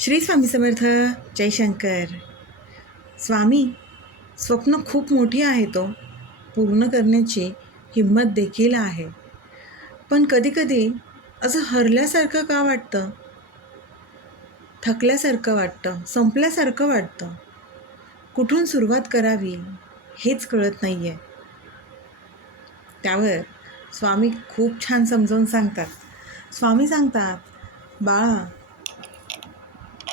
श्री स्वामी समर्थ जयशंकर स्वामी स्वप्न खूप मोठी आहे तो. पूर्ण करण्याची हिंमत देखील आहे. पण कधीकधी असं हरल्यासारखं का वाटतं? थकल्यासारखं वाटतं? संपल्यासारखं वाटतं? कुठून सुरुवात करावी? हेच कळत नाही आहे त्यावर स्वामी खूप छान समजावून सांगतात. स्वामी सांगतात बाळा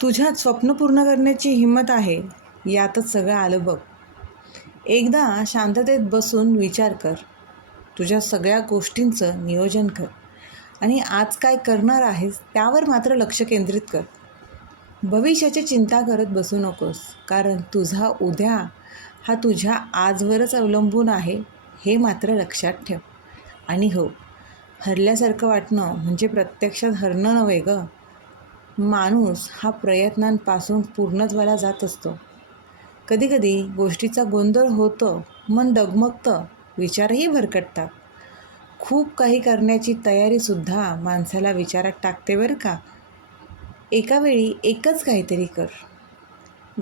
तुझ्यात स्वप्न पूर्ण करण्याची हिंमत आहे यातच सगळं आलं बघ. एकदा शांततेत बसून विचार कर. तुझ्या सगळ्या गोष्टींचं नियोजन कर. आणि आज काय करणार आहेस त्यावर मात्र लक्ष केंद्रित कर. भविष्याची चिंता करत बसू नकोस कारण तुझा उद्या हा तुझ्या आजवरच अवलंबून आहे हे मात्र लक्षात ठेव. आणि हो हरल्यासारखं वाटणं म्हणजे प्रत्यक्षात हरणं नव्हे गं. माणूस हा प्रयत्नांपासून पूर्णत्वाला जात असतो. कधीकधी गोष्टीचा गोंधळ होतो मन डगमगतं विचारही भरकटतात. खूप काही करण्याची तयारीसुद्धा माणसाला विचारात टाकते बरं का? एका वेळी एकच काहीतरी कर.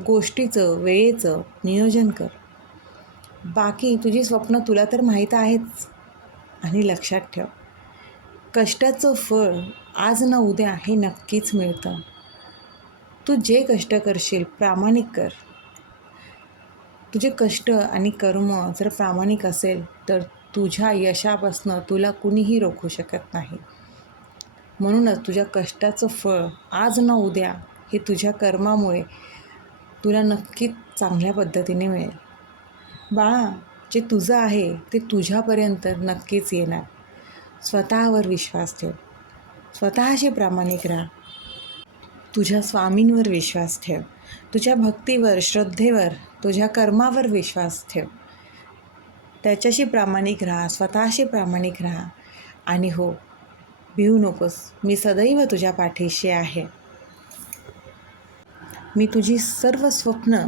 गोष्टीचं वेळेचं नियोजन कर. बाकी तुझी स्वप्न तुला तर माहीत आहेच आणि लक्षात ठेव. कष्टाचं फळ आज ना उद्या हे नक्कीच मिळतं. तू जे कष्ट करशील प्रामाणिक कर. तुझे कष्ट आणि कर्म जर प्रामाणिक असेल तर तुझ्या यशापासनं तुला कुणीही रोखू शकत नाही. म्हणूनच तुझ्या कष्टाचं फळ आज ना उद्या हे तुझ्या कर्मामुळे तुला नक्कीच चांगल्या पद्धतीने मिळेल. बाळा जे तुझं आहे ते तुझ्यापर्यंत नक्कीच येणार. स्वतःवर विश्वास ठेव. स्वतःशी प्रामाणिक राहा. तुझ्या स्वामींवर विश्वास ठेव. तुझ्या भक्तीवर श्रद्धेवर तुझ्या कर्मावर विश्वास ठेव. त्याच्याशी प्रामाणिक राहा स्वतःशी प्रामाणिक राहा. आणि हो भिवू नकोस. मी सदैव तुझ्या पाठीशी आहे. मी तुझी सर्व स्वप्न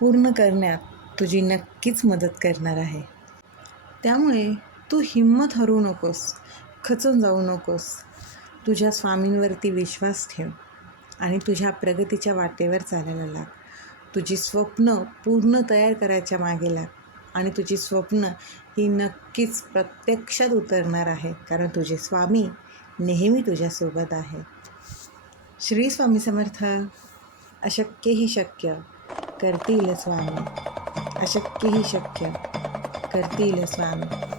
पूर्ण करण्यात तुझी नक्कीच मदत करणार आहे. त्यामुळे तू हिंमत हरू नकोस खचून जाऊ नकोस. तुझ्या स्वामींवरती विश्वास ठेव आणि तुझ्या प्रगतीच्या वाटेवर चालायला लाग. तुझी स्वप्न पूर्ण तयार करायच्या मागे लाग आणि तुझी स्वप्न ही नक्कीच प्रत्यक्षात उतरणार आहे कारण तुझे स्वामी नेहमी तुझ्यासोबत आहे श्री स्वामी समर्थ अशक्य ही शक्य करतील स्वामी. अशक्य ही शक्य करतील स्वामी.